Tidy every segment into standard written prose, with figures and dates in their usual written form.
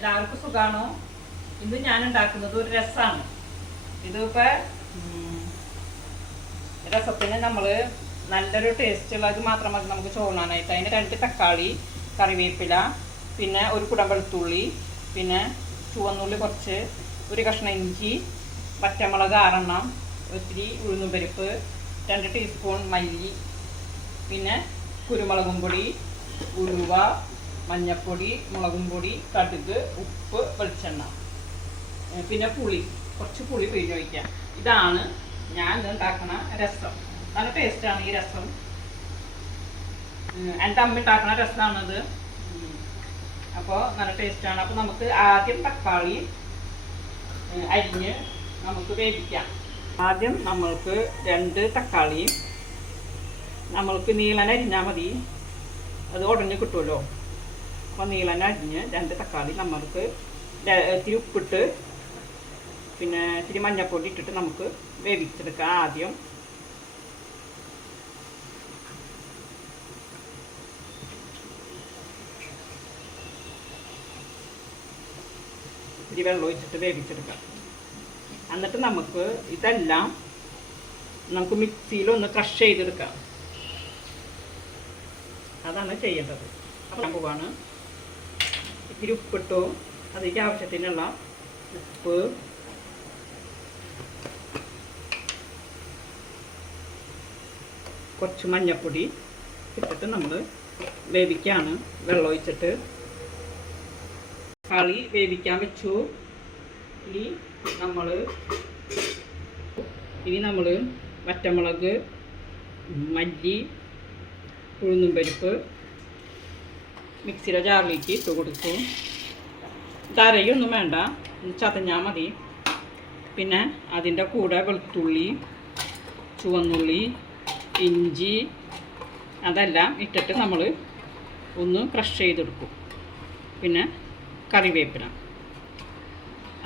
എല്ലാവർക്കും സുഖാണോ? ഇന്ന് ഞാൻ ഉണ്ടാക്കുന്നത് ഒരു രസമാണ്. ഇതിപ്പോൾ രസത്തിന് നമ്മൾ നല്ലൊരു ടേസ്റ്റുള്ളത് മാത്രം മതി നമുക്ക് ചോറാനായിട്ട്. അതിന് 2 തക്കാളി, കറിവേപ്പില, പിന്നെ ഒരു കുടം വെളുത്തുള്ളി, പിന്നെ ചുവന്നുള്ളി കുറച്ച്, ഒരു കഷ്ണം ഇഞ്ചി, പച്ചമുളക് 6 ഒത്തിരി ഉഴുന്നുപരിപ്പ്, 2 ടീസ്പൂൺ മല്ലി, പിന്നെ കുരുമുളകും പൊടി, ഉലുവ, മഞ്ഞൾപ്പൊടി, മുളകും പൊടി, കടുക്, ഉപ്പ്, വെളിച്ചെണ്ണ, പിന്നെ കുറച്ച് പുളി പിഴിഞ്ഞൊഴിക്കാം. ഇതാണ് ഞാൻ ഉണ്ടാക്കുന്ന രസം. നല്ല ടേസ്റ്റാണ് ഈ രസം. എൻ്റെ അമ്മ ഉണ്ടാക്കുന്ന രസമാണിത്. അപ്പോൾ നല്ല ടേസ്റ്റാണ്. അപ്പോൾ നമുക്ക് ആദ്യം തക്കാളി അരിഞ്ഞ് നമുക്ക് വേവിക്കാം. ആദ്യം നമ്മൾക്ക് 2 തക്കാളി നമ്മൾക്ക് നീളന അരിഞ്ഞാൽ മതി, അത് ഉടഞ്ഞ് കിട്ടുമല്ലോ. അപ്പോൾ നീളന അരിഞ്ഞ് 2 തക്കാളി നമ്മൾക്ക് ഇത്തിരി ഉപ്പിട്ട് പിന്നെ ഇത്തിരി മഞ്ഞൾപ്പൊടി ഇട്ടിട്ട് നമുക്ക് വേവിച്ചെടുക്കാം. ആദ്യം ഇത്തിരി വെള്ളം ഒഴിച്ചിട്ട് വേവിച്ചെടുക്കാം. എന്നിട്ട് നമുക്ക് ഇതെല്ലാം നമുക്ക് മിക്സിയിലൊന്ന് ക്രഷ് ചെയ്തെടുക്കാം. അതാണ് ചെയ്യേണ്ടത്. അപ്പോൾ ഞാൻ പോവാണ്. ഇത്തിരി ഉപ്പിട്ടു, അതിലേക്ക് ആവശ്യത്തിനുള്ള ഉപ്പ്, കുറച്ച് മഞ്ഞൾപ്പൊടി ഇട്ടിട്ട് നമ്മൾ വേവിക്കുകയാണ്. വെള്ളം ഒഴിച്ചിട്ട് കളി വേവിക്കാൻ വെച്ചു. ഇനി നമ്മൾ വറ്റമുളക്, മല്ലി, ഉഴുന്നും പരിപ്പ് മിക്സിയുടെ ജാറിലേക്ക് ഇട്ട് കൊടുക്കും. തരയൊന്നും വേണ്ട, ചതഞ്ഞാൽ മതി. പിന്നെ അതിൻ്റെ കൂടെ വെളുത്തുള്ളി, ചുവന്നുള്ളി, ഇഞ്ചി അതെല്ലാം ഇട്ടിട്ട് നമ്മൾ ഒന്ന് ക്രഷ് ചെയ്തെടുക്കും. പിന്നെ കറിവേപ്പില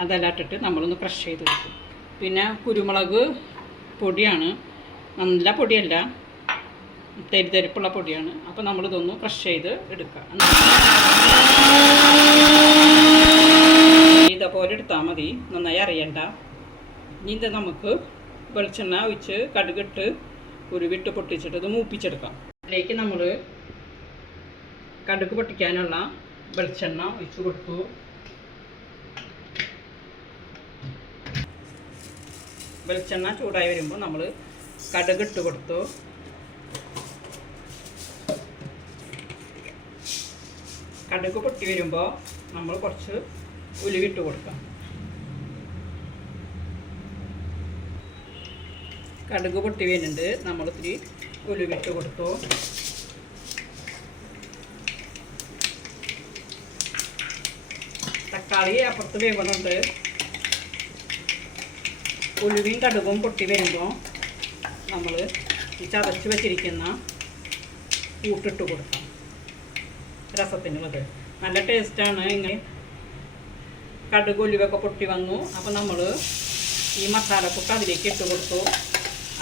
അതെല്ലാം ഇട്ടിട്ട് നമ്മളൊന്ന് ക്രഷ് ചെയ്തെടുക്കും. പിന്നെ കുരുമുളക് പൊടിയാണ്, നല്ല പൊടിയല്ല, തരിതരിപ്പുള്ള പൊടിയാണ്. അപ്പോൾ നമ്മളിതൊന്ന് ക്രഷ് ചെയ്ത് എടുക്കുക. ഇതേപോലെ എടുത്താൽ മതി, നന്നായി അറിയണ്ട. ഇനി ഇത് നമുക്ക് വെളിച്ചെണ്ണ ഒഴിച്ച് കടുകിട്ട് ഉരുവിട്ട് പൊട്ടിച്ചിട്ട് ഇത് മൂപ്പിച്ചെടുക്കാം. അതിലേക്ക് നമ്മൾ കടുക് പൊട്ടിക്കാനുള്ള വെളിച്ചെണ്ണ ഒഴിച്ച് കൊടുത്തു. വെളിച്ചെണ്ണ ചൂടായി വരുമ്പോൾ നമ്മൾ കടുക് ഇട്ട് കൊടുത്തു. കടുക് പൊട്ടി വരുമ്പോൾ നമ്മൾ കുറച്ച് ഉലുവിട്ട് കൊടുക്കാം. കടുക് പൊട്ടി വരുന്നുണ്ട്, നമ്മൾ ഇത്തിരി ഉലുവിട്ട് കൊടുത്തു. തക്കാളി അപ്പുറത്ത് വേവുന്നുണ്ട്. ഉലുവയും കടുകും പൊട്ടി വരുമ്പോൾ നമ്മൾ ഈ ചതച്ച് വെച്ചിരിക്കുന്ന കൂട്ടിട്ട് കൊടുക്കാം. രസത്തിനുള്ളത് നല്ല ടേസ്റ്റാണ്. ഇങ്ങനെ കടുക് ഉലുവൊക്കെ പൊട്ടി വന്നു. അപ്പോൾ നമ്മൾ ഈ മസാലപ്പൊക്കെ അതിലേക്ക് ഇട്ട് കൊടുത്തു.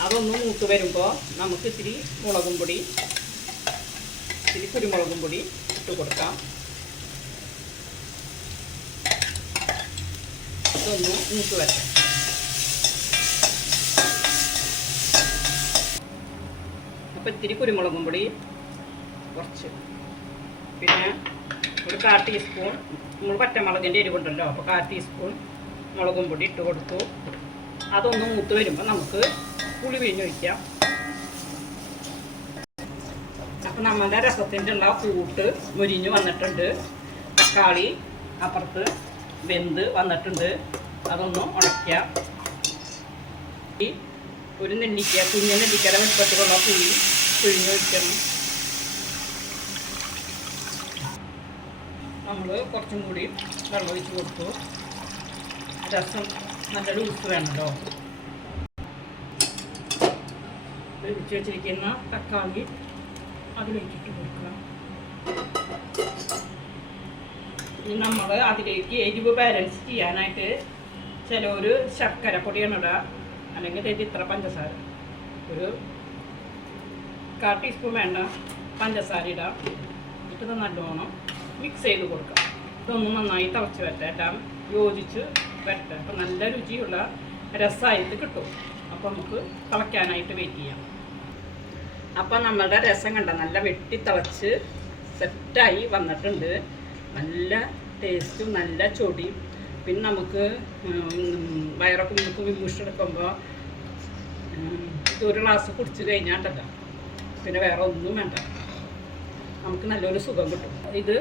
അതൊന്ന് മൂത്ത് വരുമ്പോൾ നമുക്ക് ഇത്തിരി മുളകും പൊടി, ഇത്തിരി കുരുമുളകും പൊടി ഇട്ട് കൊടുക്കാം. ഇതൊന്ന് മൂത്ത് വരാം. അപ്പോൾ ഇത്തിരി കുരുമുളകും പൊടി കുറച്ച്, പിന്നെ ഒരു 1/4 ടീസ്പൂൺ നമ്മൾ പച്ചമുളകിൻ്റെ എരിവുണ്ടല്ലോ, അപ്പോൾ 1/4 ടീസ്പൂൺ മുളകും പൊടി ഇട്ട് കൊടുത്തു. അതൊന്ന് മൂത്ത് വരുമ്പോൾ നമുക്ക് പുളി പിഴിഞ്ഞൊഴിക്കാം. അപ്പം നമ്മുടെ രസത്തിൻ്റെ ഉള്ള കൂട്ട് മുരിഞ്ഞ് വന്നിട്ടുണ്ട്. തക്കാളി അപ്പുറത്ത് വെന്ത് വന്നിട്ടുണ്ട്. അതൊന്ന് ഉടയ്ക്കാം. ഒരു നെല്ലിക്ക, കുഞ്ഞ നെല്ലിക്കയുടെ വലുപ്പത്തിലുള്ള പുളി പിഴിഞ്ഞൊഴിക്കണം. നമ്മൾ കുറച്ചും കൂടി വെള്ളം ഒഴിച്ച് കൊടുത്തു. രസം നല്ല ലൂസ് വേണമല്ലോ. വേവിച്ച് വെച്ചിരിക്കുന്ന തക്കാളി അതിലേക്കിട്ട് കൊടുക്കുക. ഇനി നമ്മൾ അതിലേക്ക് എരിവ് ബാലൻസ് ചെയ്യാനായിട്ട് ചിലർ ശർക്കര പൊടിയാണ് ഇടുക, അല്ലെങ്കിൽ ഇത്ര പഞ്ചസാര, ഒരു 1/4 ടീസ്പൂൺ വേണ്ട പഞ്ചസാര ഇടാം. ഇത് നല്ലോണം മിക്സ് ചെയ്ത് കൊടുക്കാം. ഇതൊന്നും നന്നായി തിളച്ച് വരട്ടെ, എല്ലാം യോജിച്ച് വരട്ടെ. അപ്പം നല്ല രുചിയുള്ള രസമായിട്ട് കിട്ടും. അപ്പോൾ നമുക്ക് തിളയ്ക്കാനായിട്ട് വെയിറ്റ് ചെയ്യാം. അപ്പം നമ്മളുടെ രസം കണ്ട നല്ല വെട്ടി തിളച്ച് സെറ്റായി വന്നിട്ടുണ്ട്. നല്ല ടേസ്റ്റും നല്ല ചൊടിയും. പിന്നെ നമുക്ക് വയറൊക്കെ നമുക്ക് വിമുഷെടുക്കുമ്പോൾ ഒരു ഗ്ലാസ് കുടിച്ച് കഴിഞ്ഞാണ്ടല്ലോ പിന്നെ വേറെ ഒന്നും വേണ്ട, നമുക്ക് നല്ലൊരു സുഖം കിട്ടും. ഇത്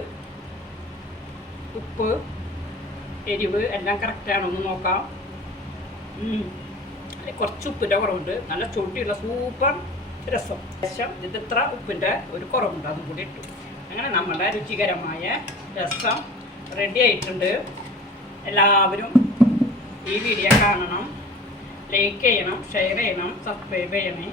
ഉപ്പ് എരിവ് എല്ലാം കറക്റ്റാണെന്ന് നോക്കാം. കുറച്ച് ഉപ്പിൻ്റെ കുറവുണ്ട്. നല്ല ചൊടിയുള്ള സൂപ്പർ രസം. ശേഷം ഇത് ഇത്ര ഉപ്പിൻ്റെ ഒരു കുറവുണ്ട്, അതും കൂടി ഇട്ടു. അങ്ങനെ നമ്മുടെ രുചികരമായ രസം റെഡി ആയിട്ടുണ്ട്. എല്ലാവരും ഈ വീഡിയോ കാണണം, ലൈക്ക് ചെയ്യണം, ഷെയർ ചെയ്യണം, സബ്സ്ക്രൈബ് ചെയ്യണേ.